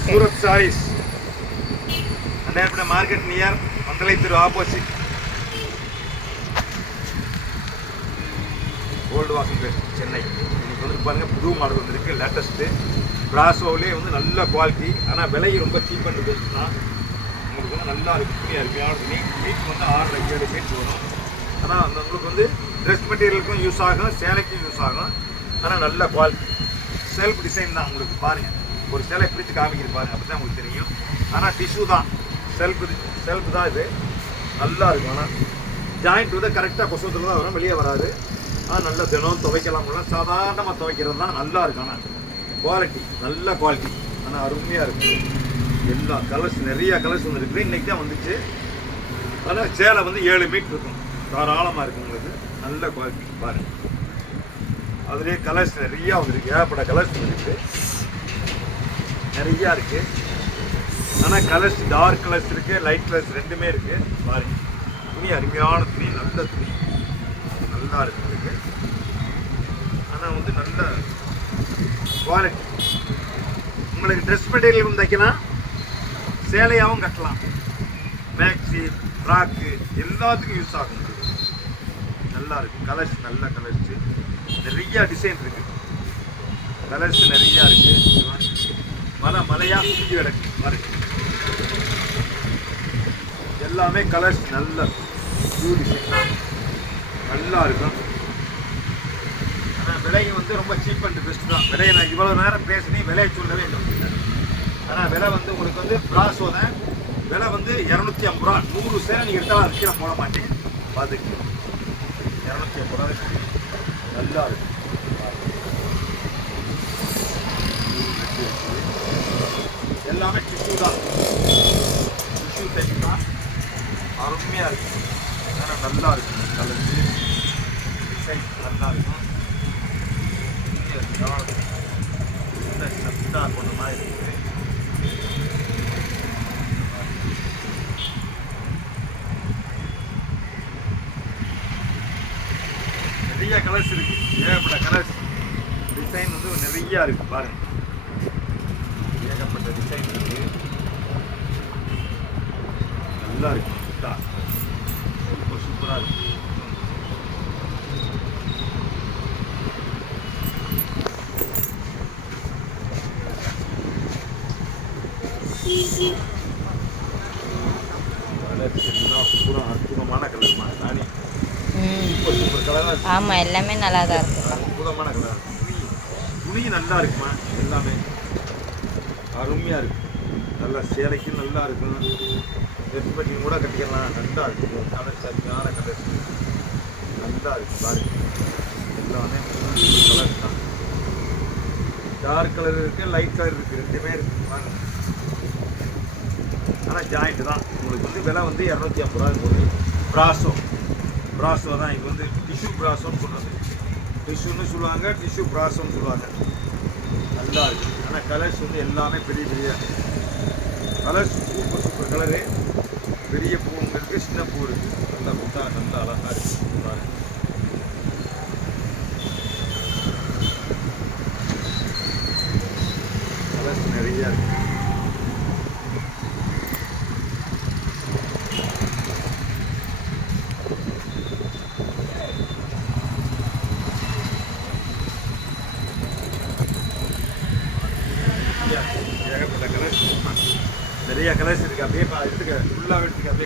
Surat saris அண்ணாப்பட market near மந்தலை திரு opposite old Vasan பேர் சென்னை. இன்னைக்கு வந்து பாருங்க புது மாடல் வந்துருக்கு, லேட்டஸ்ட்டு பிராசோவிலே வந்து நல்ல குவாலிட்டி. ஆனால் விலை ரொம்ப சீப் அண்ட் பெஸ்ட் தான். உங்களுக்கு வந்து நல்லா இருக்குது, துணியாக இருக்குது. துணி மீட் வந்து 6-7 மீட் வரும். ஆனால் அந்த உங்களுக்கு வந்து ட்ரெஸ் மெட்டீரியலுக்கும் யூஸ் ஆகும், சேலைக்கும் யூஸ் ஆகும். ஆனால் நல்ல குவாலிட்டி செல்ஃப் டிசைன் தான். உங்களுக்கு பாருங்கள், ஒரு சேலை பிடிச்சி காமிக்கிறது பாருங்கள், அப்படி தான் உங்களுக்கு தெரியும். ஆனால் டிஷ்யூ தான், செல்ஃப் தான் இது. நல்லா இருக்கும். ஆனால் ஜாயிண்ட் வந்து கரெக்டாக கொசத்தில் தான் வரும், வெளியே வராது. ஆனால் நல்லா தினம் துவைக்கலாம், சாதாரணமாக துவைக்கிறது தான். நல்லா இருக்கும். ஆனால் குவாலிட்டி நல்ல குவாலிட்டி, ஆனால் அருமையாக இருக்கும். எல்லா கலர்ஸ் நிறையா கலர்ஸ் வந்து இருக்குது, இன்றைக்கி தான் வந்துச்சு. ஆனால் சேலை வந்து 7 மீட் இருக்கும், தாராளமாக இருக்கும் உங்களுக்கு. நல்ல குவாலிட்டி பாருங்கள். அதுலேயே கலர்ஸ் நிறையா வந்துருக்கு, ஏகப்பட்ட கலர்ஸ் வந்துருக்கு, நிறையா இருக்குது. ஆனால் கலர்ஸ் டார்க் கலர்ஸ் இருக்குது, லைட் கலர்ஸ் ரெண்டுமே இருக்குது. பாருங்கள், துணி அருமையான துணி, நல்ல துணி, நல்லா இருக்குது உங்களுக்கு. ஆனால் வந்து நல்ல குவாலிட்டி. உங்களுக்கு ட்ரெஸ் மெட்டீரியல் தைக்கலாம், சேலையாகவும் கட்டலாம், மேக்ஸி ஃப்ராக்கு எல்லாத்துக்கும் யூஸ் ஆகும். நல்லா இருக்குது. கலர்ஸ் நல்ல கலர்ஸு, நிறையா டிசைன் இருக்குது, கலர்ஸ் நிறையா இருக்குது. மலையாக குஞ்சு கிடக்கு பாருங்க. எல்லாமே கலர்ஸ் நல்ல நியூ டிசைன் தான், நல்லா இருக்கும். ஆனால் விலை வந்து ரொம்ப சீப் அண்ட் பெஸ்ட் தான். விலையை நான் இவ்வளோ நேரம் பேசினேன், விலையை சொல்லவே இல்லை. ஆனால் விலை வந்து உங்களுக்கு வந்து பிராசோ தான். விலை வந்து 250 ரூபா. 100 சேலை நீங்கள் எடுத்தாலும் அது கீழே போட மாட்டேன். பார்த்துக்கு 250 ரூபா நல்லா இருக்கும். எல்லாமே டிஷ்யூ தான், டிஷ்யூ டைப் தான். அருமையாக இருக்கும். ஆனால் நல்லா இருக்கும். கலர் டிசைன் நல்லா இருக்கும். சின்ன கொண்ட மாதிரி இருக்குது. நிறைய கலர்ஸ் இருக்குது, ஏகப்பட்ட கலர்ஸ். டிசைன் வந்து நிறையா இருக்குது பாருங்கள், ஏகப்பட்ட டிசைன் இருக்குது. நல்லா இருக்கு, சூப்பர் சூப்பராக இருக்கு. சூப்பராக அற்புதமான கலர்மா ராணி, சூப்பர் சூப்பர் கலராக. ஆமாம், எல்லாமே நல்லா தான் இருக்கு. அற்புதமான கலர். துணி நல்லா இருக்குமா, எல்லாமே அருமையாக இருக்குது. நல்லா சேலைக்கும் நல்லா இருக்கும், ட்ரெஸ் பட்டி கூட கட்டிக்கலாம், நல்லா இருக்கும். கலர்ஸ் அருமையான கலர்ஸ் நல்லா இருக்குது பாருங்க. எல்லாமே கலர்ஸ் தான். டார்க் கலர் இருக்குது, லைட் கலர் இருக்குது, ரெண்டுமே இருக்குது பாருங்க. ஆனால் ஜாயிண்ட் தான். உங்களுக்கு வந்து விலை வந்து 250 ரூபா போகுது. ப்ராசோ தான். இது வந்து டிஷ்யூ ப்ராசோன்னு சொல்கிறது. டிஷ்யூன்னு சொல்லுவாங்க, டிஷ்யூ ப்ராசோன்னு சொல்லுவாங்க. நல்லா இருக்குது. ஆனால் கலர்ஸ் வந்து எல்லாமே பெரிய பெரிய கலர்ஸ், சூப்பர் சூப்பர் கலரு. பெரிய பூவும் இருக்குது, சின்ன பூ இருக்குது. நல்லா புத்தா நல்லா அழகாக இருக்குது பாருங்க. கலர்ஸ் நிறையா இருக்குது. ஏகப்பட்ட கலர்ஸ், நிறைய கலர்ஸ் இருக்குது. அப்படியே எடுத்துக்க ஃபுல்லாக எடுத்துக்க அப்படியே